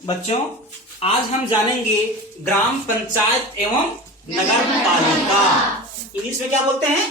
बच्चों, आज हम जानेंगे ग्राम पंचायत एवं नगर पालिका। इंग्लिश में क्या बोलते हैं?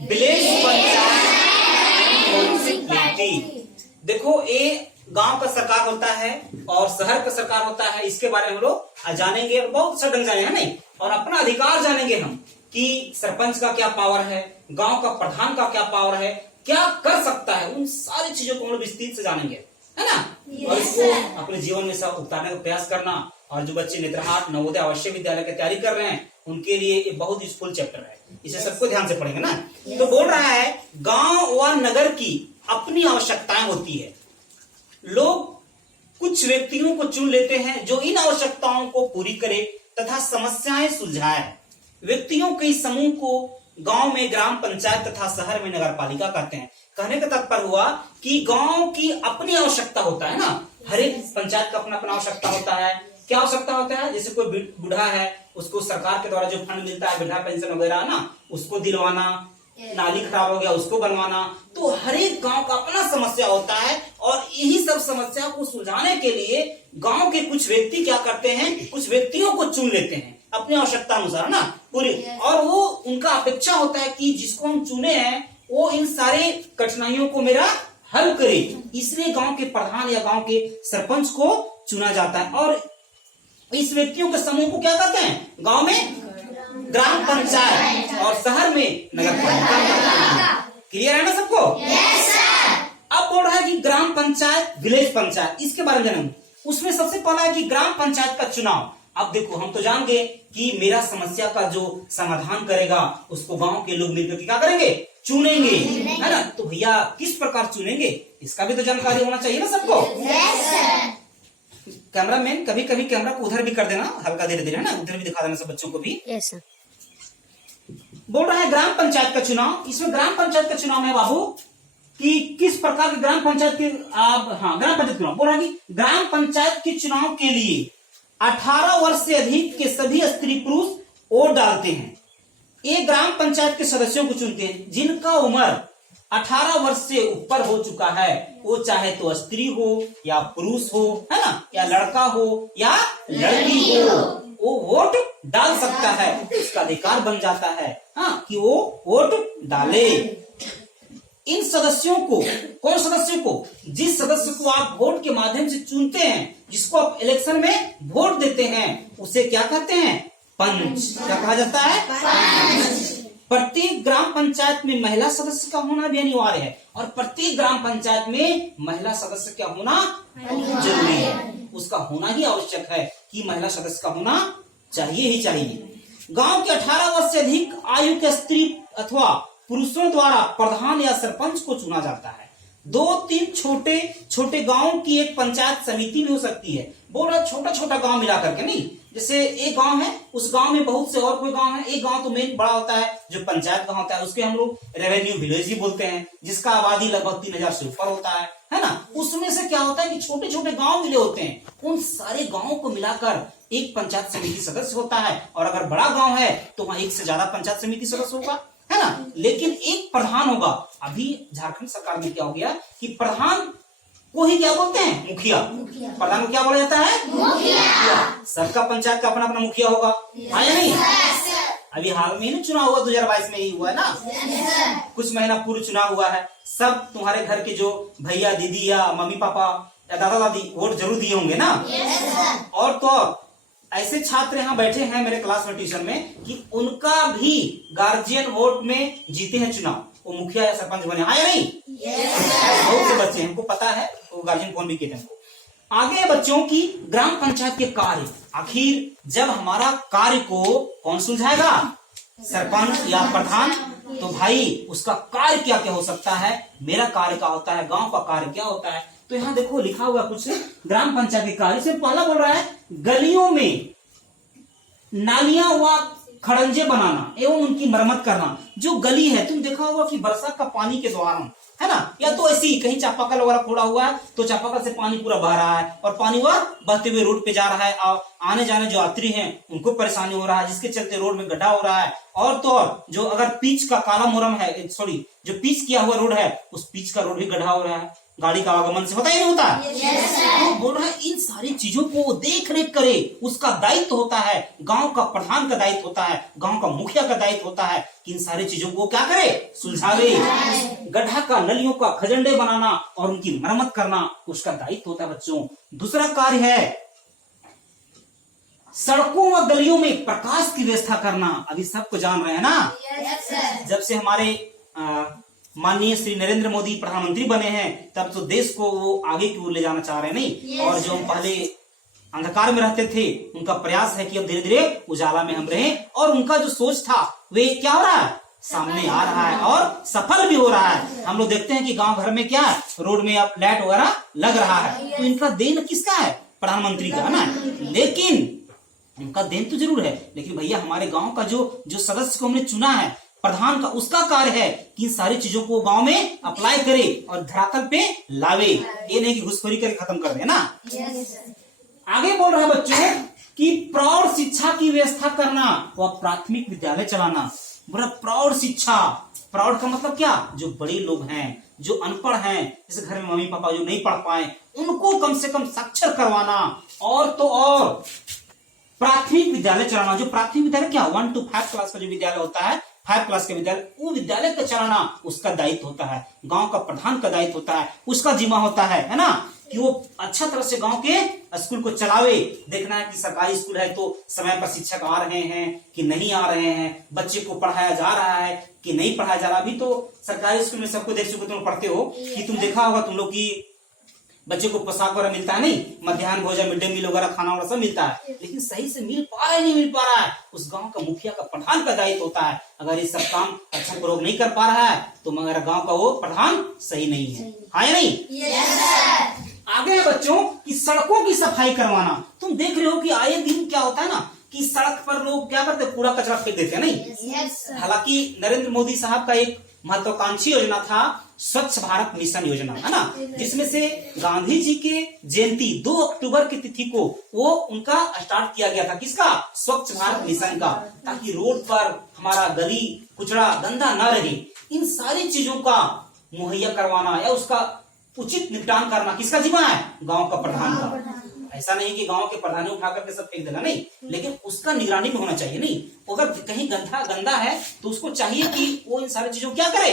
Village panchayat municipality. देखो, ये गांव का सरकार होता है और शहर का सरकार होता है। इसके बारे में हम लोग जानेंगे और बहुत सा ढंग जानेंगे, नहीं, और अपना अधिकार जानेंगे हम कि सरपंच का क्या पावर है, गांव का प्रधान का क्या पावर है, क्या कर सकता है। उन सारी चीजों को हम लोग विस्तृत से जानेंगे, है ना। और इसको अपने जीवन में सब उतारने का प्रयास करना। और जो बच्चे नेत्रहाट नवोदय अवश्य विद्यालय की तैयारी कर रहे हैं, उनके लिए ये बहुत यूजफुल चैप्टर है। इसे सबको ध्यान से पढ़ेंगे ना। तो बोल रहा है, गांव व नगर की अपनी आवश्यकताएं होती है। लोग कुछ व्यक्तियों को चुन लेते हैं जो इन आवश्यकताओं को पूरी करे तथा समस्याएं सुलझाए। व्यक्तियों के इस समूह को गांव में ग्राम पंचायत तथा शहर में नगर पालिका कहते हैं। कहने का तात्पर्य हुआ कि गांव की अपनी आवश्यकता होता है ना। हर एक पंचायत का अपना अपना आवश्यकता होता है। क्या आवश्यकता होता है? जैसे कोई बूढ़ा है, उसको सरकार के द्वारा जो फंड मिलता है, वृद्धा पेंशन वगैरह ना, उसको दिलवाना, नाली खराब हो गया उसको बनवाना। तो हर एक गांव का अपना समस्या होता है और यही सब समस्या को सुलझाने के लिए गांव के कुछ व्यक्ति क्या करते हैं, कुछ व्यक्तियों को चुन लेते हैं अपनी आवश्यकता अनुसार ना पूरी। और वो उनका अपेक्षा होता है कि जिसको हम चुने हैं वो इन सारे कठिनाइयों को मेरा हल करे। इसलिए गांव के प्रधान या गांव के सरपंच को चुना जाता है। और इस व्यक्तियों के समूह को क्या कहते हैं? गांव में ग्राम पंचायत और शहर में नगर पालिका। क्लियर है ना सबको? yes, अब बोल रहा है कि ग्राम पंचायत, विलेज पंचायत, इसके बारे में जानेंगे। उसमें सबसे पहला है कि ग्राम पंचायत का चुनाव। अब देखो, हम तो जान गए कि मेरा समस्या का जो समाधान करेगा उसको गांव के लोग मिलकर क्या करेंगे? चुनेंगे, है ना। तो भैया किस प्रकार चुनेंगे, इसका भी तो जानकारी होना चाहिए ना सबको। yes, कैमरामैन कभी कभी कैमरा को उधर भी कर देना, हल्का धीरे धीरे, है ना, उधर भी दिखा देना सब बच्चों को भी। yes, बोल रहा है ग्राम पंचायत का चुनाव। इसमें ग्राम पंचायत का चुनाव है बाबू कि किस प्रकार के ग्राम पंचायत के ग्राम पंचायत चुनाव। बोल रहा है कि ग्राम पंचायत के चुनाव के लिए 18 वर्ष से अधिक के सभी स्त्री पुरुष वोट डालते हैं। ये ग्राम पंचायत के सदस्यों को चुनते हैं जिनका उम्र 18 वर्ष से ऊपर हो चुका है। वो चाहे तो स्त्री हो या पुरुष हो, है ना, या लड़का हो या लड़की हो, वो वोट डाल सकता है। उसका अधिकार बन जाता है कि वो वोट डाले। इन सदस्यों को, कौन सदस्यों को? जिस सदस्य को आप वोट के माध्यम से चुनते हैं, जिसको आप इलेक्शन में वोट देते हैं, उसे क्या कहते हैं? पंच। क्या कहा जाता है? पंच। प्रत्येक ग्राम पंचायत में महिला सदस्य का होना भी अनिवार्य है और प्रत्येक ग्राम पंचायत में महिला सदस्य का होना जरूरी है। उसका होना ही आवश्यक है कि महिला सदस्य का होना चाहिए ही चाहिए। गांव के 18 वर्ष से अधिक आयु के स्त्री अथवा पुरुषों द्वारा प्रधान या सरपंच को चुना जाता है। 2-3 छोटे छोटे गांव की एक पंचायत समिति भी हो सकती है। बोल रहा छोटा छोटा गांव मिला करके नहीं। जैसे एक गांव है, उस गांव में बहुत से और कोई गांव है। एक गांव तो मेन बड़ा होता है जो पंचायत गांव होता है, उसके हम लोग रेवेन्यू विलेज ही बोलते हैं, जिसका आबादी लगभग 3000 से ऊपर होता है ना। उसमें से क्या होता है कि छोटे छोटे गांव मिले होते हैं। उन सारे गांवों को मिलाकर एक पंचायत समिति सदस्य होता है। और अगर बड़ा गांव है तो वहां एक से ज्यादा पंचायत समिति सदस्य होगा, है ना। लेकिन एक प्रधान होगा। अभी झारखंड सरकार में क्या हो गया कि प्रधान को ही क्या बोलते हैं? मुखिया। प्रधान को क्या बोला जाता है? मुखिया। सबका पंचायत का अपना अपना मुखिया होगा, है या नहीं? अभी हाल में ही चुनाव हुआ, 2022 में ही हुआ है ना। कुछ महीना पूर्व चुनाव हुआ है। सब तुम्हारे घर के जो भैया दीदी या मम्मी पापा या दादा दादी वोट जरूर दिए होंगे ना। और तो ऐसे छात्र यहाँ बैठे हैं मेरे क्लास में ट्यूशन में कि उनका भी गार्जियन वोट में जीते हैं चुनाव, वो मुखिया या सरपंच बने, हाँ या नहीं? बहुत से बच्चे हैं, हमको पता है वो गार्जियन कौन भी कहते हैं। आगे बच्चों की ग्राम पंचायत के कार्य। आखिर जब हमारा कार्य को कौन सुलझाएगा? सरपंच या प्रधान। तो भाई उसका कार्य क्या क्या हो सकता है? मेरा कार्य क्या होता है? गांव का कार्य क्या होता है? तो यहाँ देखो लिखा हुआ कुछ ग्राम पंचायत के कार्य से। पहला बोल रहा है गलियों में नालियां व खड़ंजे बनाना एवं उनकी मरम्मत करना। जो गली है, तुम देखा होगा कि बरसात का पानी के दौरान, है ना, या तो ऐसी कहीं चापाकल वगैरह खोड़ा हुआ है तो चापाकल से पानी पूरा बह रहा है और पानी वह बहते हुए रोड पे जा रहा है और आने जाने जो यात्री हैं उनको परेशानी हो रहा है, जिसके चलते रोड में गड्ढा हो रहा है। और तो और जो अगर पिच का काला मोरम है, सॉरी, जो पिच किया हुआ रोड है, उस पिच का रोड भी गड्ढा हो रहा है। गाड़ी का आवागमन से होता ही नहीं होता। तो बोल रहा है इन सारी चीजों को देख रेख करे, उसका दायित्व होता है, गांव का प्रधान का दायित्व होता है, गांव का मुखिया का दायित्व होता है कि इन सारी चीजों को क्या करे, सुलझावे। गड्ढा का, नलियों का खजंडे बनाना और उनकी मरम्मत करना उसका दायित्व होता है बच्चों। दूसरा कार्य है सड़कों व गलियों में प्रकाश की व्यवस्था करना। अभी सबको जान रहे हैं ना, जब से हमारे माननीय श्री नरेंद्र मोदी प्रधानमंत्री बने हैं तब तो देश को वो आगे की ओर ले जाना चाह रहे हैं नहीं। और जो हम पहले अंधकार में रहते थे उनका प्रयास है कि अब धीरे धीरे उजाला में हम रहें, और उनका जो सोच था वे क्या हो रहा है, सामने आ रहा है और सफल भी हो रहा है। हम लोग देखते हैं कि गांव घर में क्या है, रोड में अब लाइट वगैरह लग रहा है, तो इनका देन किसका है, प्रधानमंत्री का है ना। लेकिन इनका देन तो जरूर है, लेकिन भैया हमारे गांव का जो सदस्य को हमने चुना है प्रधान का, उसका कार्य है कि इन सारी चीजों को गांव में अप्लाई करे और धरातल पे लावे। ये नहीं कि घुसखोरी करके खत्म कर दे ना। आगे बोल रहा है बच्चों कि प्रौढ़ शिक्षा की व्यवस्था करना व प्राथमिक विद्यालय चलाना। बोला प्रौढ़ शिक्षा, प्रौढ़ का मतलब क्या, जो बड़े लोग हैं, जो अनपढ़ हैं, जैसे घर में मम्मी पापा जो नहीं पढ़ पाए उनको कम से कम साक्षर करवाना, और तो और प्राथमिक विद्यालय चलाना। जो प्राथमिक विद्यालय क्या 1 to 5 क्लास का जो विद्यालय होता है, 5 क्लास का विद्यालय, वो विद्यालय का चलाना उसका दायित्व होता है, गांव का प्रधान का दायित्व होता है, उसका जिम्मा होता है ना, कि वो अच्छा तरह से गांव के स्कूल को चलावे। देखना है कि सरकारी स्कूल है तो समय पर शिक्षक आ रहे हैं कि नहीं आ रहे हैं, बच्चे को पढ़ाया जा रहा है कि नहीं पढ़ाया जा रहा। अभी तो सरकारी स्कूल में सबको देख चुके, तुम पढ़ते हो कि तुम देखा होगा तुम लोग की बच्चे को पोशाक वगैरह मिलता है नहीं, मध्याह्न भोजन, मिड डे मील वगैरह, खाना वगैरह सब मिलता है, लेकिन सही से मिल पा रहा है नहीं मिल पा रहा है, उस गांव का मुखिया का प्रधान का दायित्व होता है। अगर ये सब काम अच्छा प्रयोग नहीं कर पा रहा है तो मगर गांव का वो प्रधान सही नहीं है, हाँ या नहीं। आगे है बच्चों कि सड़कों की सफाई करवाना। तुम देख रहे हो कि आए दिन क्या होता है ना कि सड़क पर लोग क्या करते, कूड़ा कचरा फेंक देते हैं नहीं। हालांकि नरेंद्र मोदी साहब का एक महत्वाकांक्षी योजना था स्वच्छ भारत मिशन योजना, है ना, जिसमें से गांधी जी के जयंती 2 अक्टूबर की तिथि को वो उनका स्टार्ट किया गया था, किसका, स्वच्छ भारत मिशन का, ताकि रोड पर हमारा गली कुचड़ा गंदा न रहे। इन सारी चीजों का मुहैया करवाना या उसका उचित निपटान करना किसका जिम्मा है, गांव का प्रधान का। ऐसा नहीं कि गांव के प्रधान उठा करके सब फेंक देगा नहीं, लेकिन उसका निगरानी में होना चाहिए नहीं। अगर कहीं गंदा है तो उसको चाहिए कि वो इन सारी चीजों क्या करे,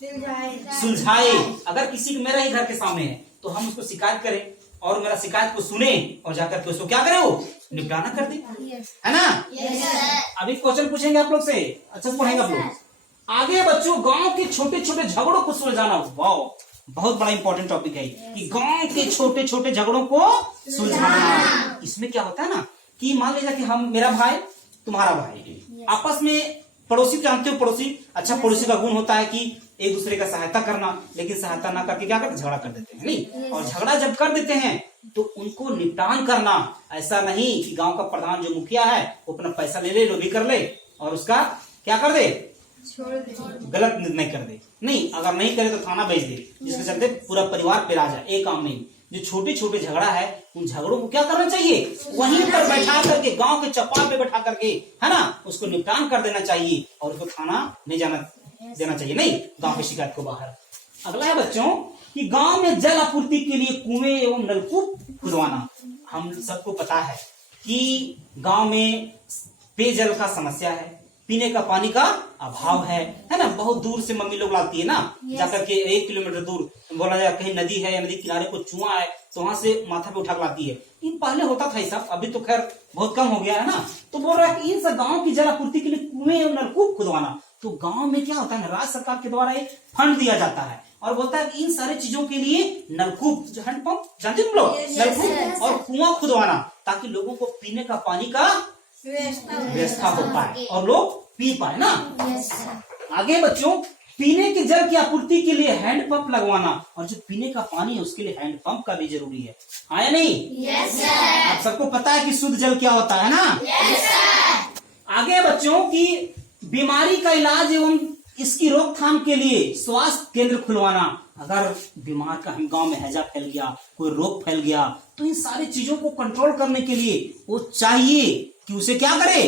सुलझाए। अगर किसी मेरा ही घर के सामने है तो हम उसको शिकायत करें और मेरा शिकायत को सुने और जाकर के उसको क्या करे, वो निपटाना कर दे, है ना। अभी क्वेश्चन पूछेंगे आप लोग से, अच्छा पढ़ेंगे आप लोग। आगे बच्चों गांव के छोटे छोटे झगड़ों को सुलझाना, वाह बहुत बड़ा इंपॉर्टेंट टॉपिक है कि गांव के छोटे छोटे झगड़ों को सुलझाना। इसमें क्या होता है ना कि मान लीजिए कि हम, मेरा भाई तुम्हारा भाई, आपस में पड़ोसी, जानते हो पड़ोसी, अच्छा पड़ोसी का गुण होता है कि एक दूसरे का सहायता करना, लेकिन सहायता ना करके क्या करते, झगड़ा कर देते हैं नहीं। और झगड़ा जब कर देते हैं तो उनको निपटान करना। ऐसा नहीं कि गांव का प्रधान जो मुखिया है वो अपना पैसा ले ले, लोभी कर ले और उसका क्या कर दे, गलत निर्णय कर दे नहीं। अगर नहीं करे तो थाना भेज दे, जिसके चलते पूरा परिवार पे आ जाए। एक काम नहीं, जो छोटे छोटे झगड़ा है उन झगड़ों को क्या करना चाहिए, वहीं पर बैठा करके, गांव के चौपाल पे बैठा करके, है ना, उसको निपटान कर देना चाहिए और उसको थाना नहीं जाना देना चाहिए नहीं, गांव की शिकायत को बाहर। अगला है बच्चों कि गांव में जल आपूर्ति के लिए कुएं एवं नलकूप खुदवाना। हम सबको पता है कि गांव में पेयजल का समस्या है, पीने का पानी का अभाव है ना। बहुत दूर से मम्मी लोग लाती है ना, जाकर के 1 किलोमीटर दूर, बोला जाए कहीं नदी है या नदी किनारे को कुआं है तो वहां से माथा पे उठा लाती है। इन पहले होता था ये सब, अभी तो खैर बहुत कम हो गया है ना। तो बोल रहा है कि इन सब गाँव की जल आपूर्ति के लिए कुएं एवं नलकूप खुदवाना। तो गांव में क्या होता है, राज्य सरकार के द्वारा एक फंड दिया जाता है और बोलता है कि इन सारी चीजों के लिए नलकूप, जो हैंडपंप जानते तुम लोग, नलकूप और कुआं खुदवाना, ताकि लोगों को पीने का पानी का व्यवस्था हो पाए और लोग पी पाए ना। आगे बच्चों पीने के जल की आपूर्ति के लिए हैंडपंप लगवाना, और जो पीने का पानी है उसके लिए हैंडपंप का भी जरूरी है, हाँ या नहीं। आप सबको पता है कि शुद्ध जल क्या होता है ना। आगे बच्चों की बीमारी का इलाज एवं इसकी रोकथाम के लिए स्वास्थ्य केंद्र खुलवाना। अगर बीमार का हम गांव में हैजा फैल गया, कोई रोग फैल गया, तो इन सारी चीजों को कंट्रोल करने के लिए वो चाहिए कि उसे क्या करे,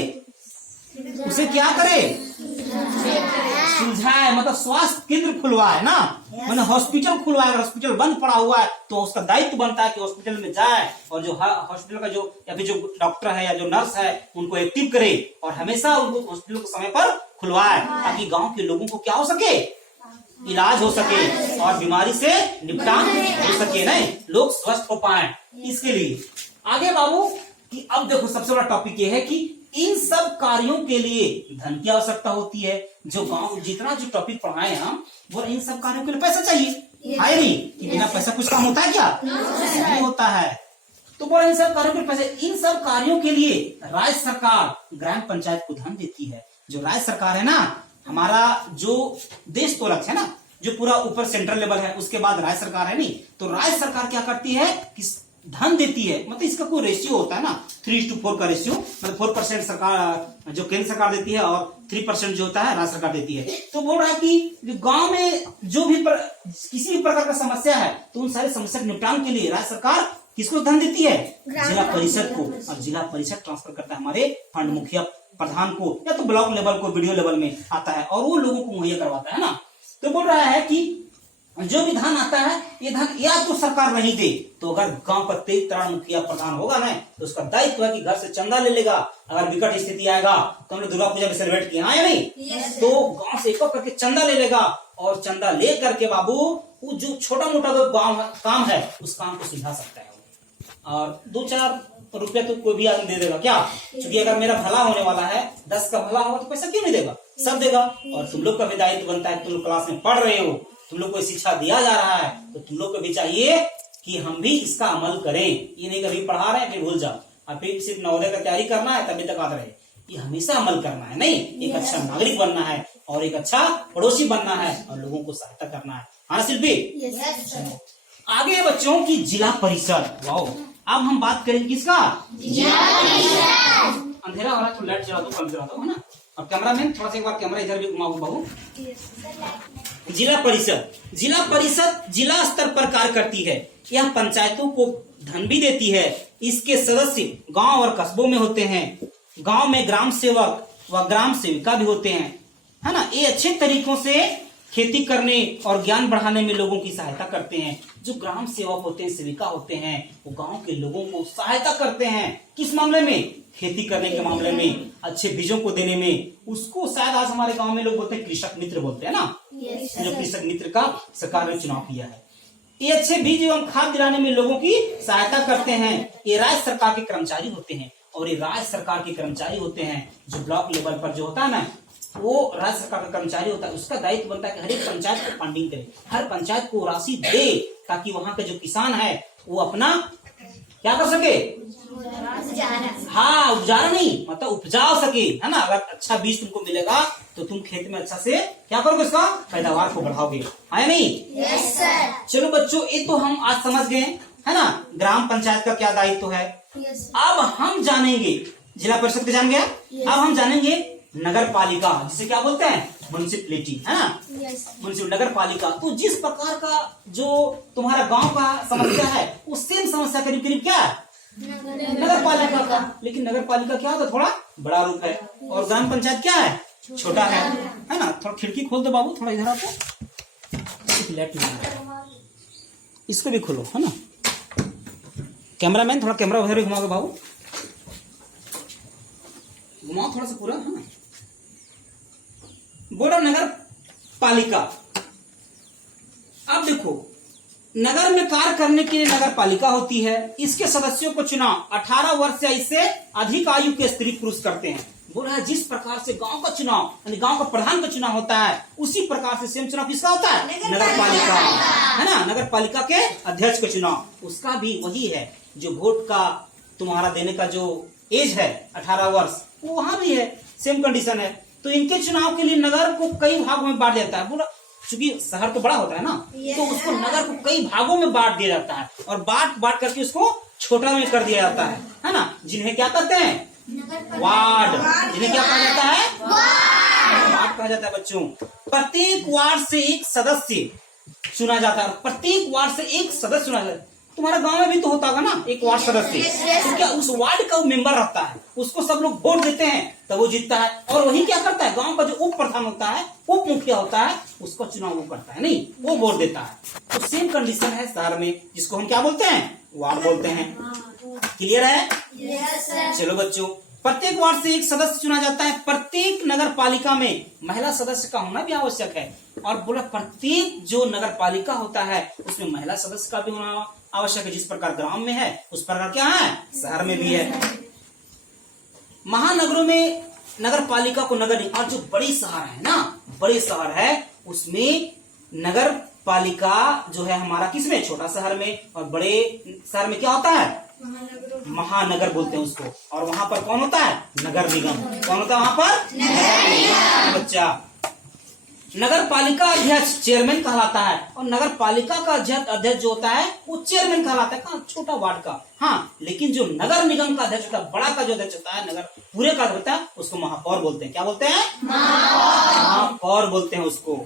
सुलझाए, मतलब स्वास्थ्य केंद्र खुलवाए ना, मतलब हॉस्पिटल खुलवाए। हॉस्पिटल बंद पड़ा हुआ है तो उसका दायित्व बनता है कि हॉस्पिटल में जाए और जो हॉस्पिटल का जो या फिर जो डॉक्टर है या जो नर्स है उनको एक्टिव करे और हमेशा उनको हॉस्पिटल को समय पर खुलवाए, ताकि गांव के लोगों को क्या हो सके, इलाज हो सके और बीमारी से निपटान हो सके, नहीं लोग स्वस्थ हो पाए। इसके लिए आगे बाबू कि अब देखो सबसे बड़ा टॉपिक ये है कि इन सब कार्यों के लिए धन की आवश्यकता होती है। जो गांव जितना जो टॉपिक पढ़ाए हम वो इन सब कार्यों के लिए पैसा चाहिए, है नहीं कि बिना पैसा कुछ काम होता है क्या? नहीं होता है। तो बोला इन सब कार्यों के पैसे, इन सब कार्यों के लिए राज्य सरकार ग्राम पंचायत को धन देती है। जो राज्य सरकार है ना, हमारा जो देश तो अलग है ना, जो पूरा ऊपर सेंट्रल लेवल है, उसके बाद राज्य सरकार है नहीं, तो राज्य सरकार क्या करती है कि धन देती है। मतलब इसका कोई रेशियो होता है ना, 3:4 का रेशियो, मतलब 4% सरकार जो केंद्र सरकार देती है और 3% जो होता है राज्य सरकार देती है। तो बोल रहा है कि जो गांव में जो भी किसी भी प्रकार का समस्या है तो उन सारे समस्या के निपटान के लिए राज्य सरकार किसको धन देती है? जिला परिषद को। और जिला परिषद ट्रांसफर करता है हमारे फंड मुखिया प्रधान को, या तो ब्लॉक लेवल को वीडियो लेवल में आता है और वो लोगों को मुहैया करवाता है ना। तो बोल रहा है कि जो भी धन आता है ये धन या तो सरकार नहीं दे, तो अगर गांव का 13 मुखिया प्रधान होगा ना तो उसका दायित्व है कि घर से चंदा ले लेगा। अगर विकट स्थिति आएगा तो हमने दुर्गा पूजा में सेलिब्रेट किया है या नहीं, तो गांव से एक करके चंदा ले लेगा और चंदा ले करके बाबू वो जो छोटा मोटा जो काम है उस काम को सुलझा सकता है। और 2-4 रुपया तो कोई भी आदमी दे देगा क्या, क्योंकि अगर मेरा भला होने वाला है, 10 का भला होगा तो पैसा क्यों नहीं देगा, सब देगा। और तुम लोग का भी दायित्व बनता है, तुम लोग क्लास में पढ़ रहे हो, तुम लोग को शिक्षा दिया जा रहा है, तो तुम लोग को भी चाहिए कि हम भी इसका अमल करें। ये नहीं कभी पढ़ा रहे हैं फिर भूल जाओ और फिर सिर्फ नवोदय का तैयारी करना है तभी तक आता रहे। ये हमेशा अमल करना है, नहीं एक अच्छा नागरिक बनना है और एक अच्छा पड़ोसी बनना है और लोगों को सहायता करना है। हाँ शिल्पी, आगे बच्चों की जिला परिषद। वाओ, अब हम बात करेंगे किसका? अंधेरा वाला तो लाइट जला दो, कम जला दो, है ना। और कैमरामैन थोड़ा सा एक बार कैमरा इधर भी घुमाओ बहू। जिला परिषद, जिला परिषद जिला स्तर पर कार्य करती है। यह पंचायतों को धन भी देती है। इसके सदस्य गांव और कस्बों में होते हैं। गांव में ग्राम सेवक व ग्राम सेविका भी होते हैं, है ना। ये अच्छे तरीकों से खेती करने और ज्ञान बढ़ाने में लोगों की सहायता करते हैं। जो ग्राम सेवक होते हैं, सेविका होते हैं, वो गांव के लोगों को सहायता करते हैं। किस मामले में? खेती करने के मामले में, अच्छे बीजों को देने में। उसको शायद आज हमारे गांव में लोग बोलते हैं कृषक मित्र बोलते हैं ना। जो कृषक मित्र का सरकार ने चुनाव किया है। ये अच्छे बीज एवं खाद दिलाने में लोगों की सहायता करते हैं। ये राज्य सरकार के कर्मचारी होते हैं और ये राज्य सरकार के कर्मचारी होते हैं। जो ब्लॉक लेवल पर जो होता है ना, वो राज्य सरकार का कर्मचारी होता है। उसका दायित्व बनता है कि हर एक पंचायत को फंडिंग करे, हर पंचायत को राशि दे, ताकि वहां के जो किसान है वो अपना क्या कर सके, हाँ उपजाना नहीं मतलब उपजा सके, है ना। अगर अच्छा बीज तुमको मिलेगा तो तुम खेत में अच्छा से क्या करोगे, उसका पैदावार को बढ़ाओगे, है नहीं। Yes sir. चलो बच्चों, ये तो हम आज समझ गए, है ना, ग्राम पंचायत का क्या दायित्व है। अब हम जानेंगे, जिला परिषद का जान गया, अब हम जानेंगे नगर पालिका, जिसे क्या बोलते हैं, म्युनिसिपैलिटी, है ना। म्युनिसिपल नगर पालिका, तो जिस प्रकार का जो तुम्हारा गांव का समस्या है वो सेम समस्या करीब करीब क्या है, नगर पालिका का। लेकिन नगर पालिका क्या होता है, थोड़ा बड़ा रूप है, और ग्राम पंचायत क्या है, छोटा है ना। थोड़ा खिड़की खोल दो बाबू, थोड़ा इधर आपको, इसको भी खोलो, है ना। कैमरामैन थोड़ा कैमरा उधर भी घुमाओ बाबू, घुमाओ थोड़ा सा पूरा, है ना। बोला नगर पालिका। अब देखो, नगर में कार्य करने के लिए नगर पालिका होती है। इसके सदस्यों को चुनाव 18 वर्ष या इससे अधिक आयु के स्त्री पुरुष करते हैं। बोला है जिस प्रकार से गांव का चुनाव यानी गांव का प्रधान का चुनाव होता है, उसी प्रकार से सेम चुनाव किसका होता है, नगर पालिका, है ना। नगर पालिका के अध्यक्ष का चुनाव उसका भी वही है। जो वोट का तुम्हारा देने का जो एज है 18 वर्ष, वो वहां भी है, सेम कंडीशन है। तो इनके चुनाव के लिए नगर को कई भागों में बांट देता है। बोला क्योंकि शहर तो बड़ा होता है ना, तो उसको नगर को कई भागों में बांट दिया जाता है और बांट करके उसको छोटा में कर दिया जाता है ना। जिन्हें क्या कहते हैं, वार्ड। जिन्हें क्या कहा जाता है, वार्ड कहा जाता है बच्चों। प्रत्येक वार्ड से एक सदस्य चुना जाता है, प्रत्येक वार्ड से एक सदस्य चुना जाता है। तुम्हारे गांव में भी तो होता होगा ना एक वार्ड सदस्य, तो क्या उस वार्ड का मेंबर रहता है, उसको सब लोग वोट देते हैं तब वो जीतता है, और वही क्या करता है, गांव का जो उप प्रधान होता है, उप मुखिया होता है, उसका चुनाव वो करता है, नहीं वो वोट देता है। तो सेम कंडीशन है शहर में, जिसको हम क्या बोलते हैं, वार्ड बोलते हैं। क्लियर है? चलो बच्चों, प्रत्येक वार्ड से एक सदस्य चुना जाता है। प्रत्येक नगर पालिका में महिला सदस्य का होना भी आवश्यक है, और बोला प्रत्येक जो नगर पालिका होता है उसमें महिला सदस्य का भी होना आवश्यक है। जिस प्रकार ग्राम में है उस प्रकार क्या है, शहर में भी है। महानगरों में नगर पालिका को नगर, और जो बड़ी शहर है ना, बड़े शहर है उसमें नगर पालिका जो है हमारा किसमें, छोटा शहर में, और बड़े शहर में क्या होता है, महानगर बोलते हैं उसको। और वहां पर कौन होता है, नगर निगम। कौन होता है वहां पर, नगर निगम। बच्चा, नगर पालिका अध्यक्ष चेयरमैन कहलाता है, और नगर पालिका का अध्यक्ष जो होता है वो चेयरमैन कहलाता है। कहाँ, छोटा वार्ड का। हाँ, लेकिन जो नगर निगम का अध्यक्ष होता है, बड़ा का जो अध्यक्ष होता है, नगर पूरे का होता है, उसको महापौर बोलते हैं। क्या बोलते हैं, महापौर बोलते हैं उसको।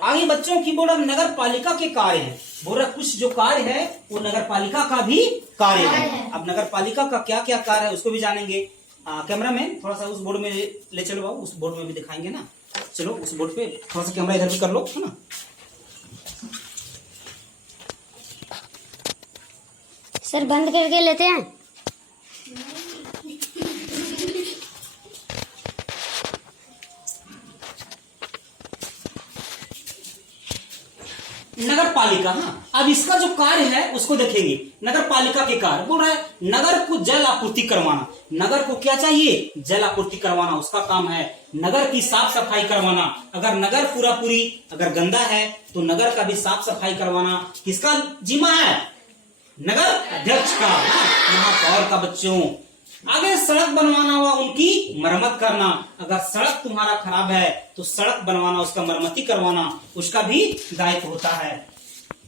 आगे बच्चों की बोला नगर पालिका के कार्य है, बोला कुछ जो कार्य है वो नगर पालिका का भी कार्य है। अब नगर पालिका का क्या क्या कार्य है उसको भी जानेंगे। कैमरा मैन थोड़ा सा उस बोर्ड में ले चलो बाबू, उस बोर्ड में भी दिखाएंगे ना। चलो उस बोर्ड पे थोड़ा सा कैमरा इधर भी कर लो, है ना। सर बंद करके लेते हैं। नगर पालिका, हाँ, अब इसका जो कार्य है उसको देखेंगे। नगर पालिका के कार्य बोल रहा है नगर को जल आपूर्ति करवाना। नगर को क्या चाहिए, जल आपूर्ति करवाना उसका काम है। नगर की साफ सफाई करवाना, अगर नगर पूरा पूरी अगर गंदा है तो नगर का भी साफ सफाई करवाना किसका जिम्मा है, नगर अध्यक्ष का, महापौर का। बच्चों आगे सड़क बनवाना हुआ उनकी मरम्मत करना, अगर सड़क तुम्हारा खराब है तो सड़क बनवाना, उसका मरम्मती करवाना उसका भी दायित्व होता है।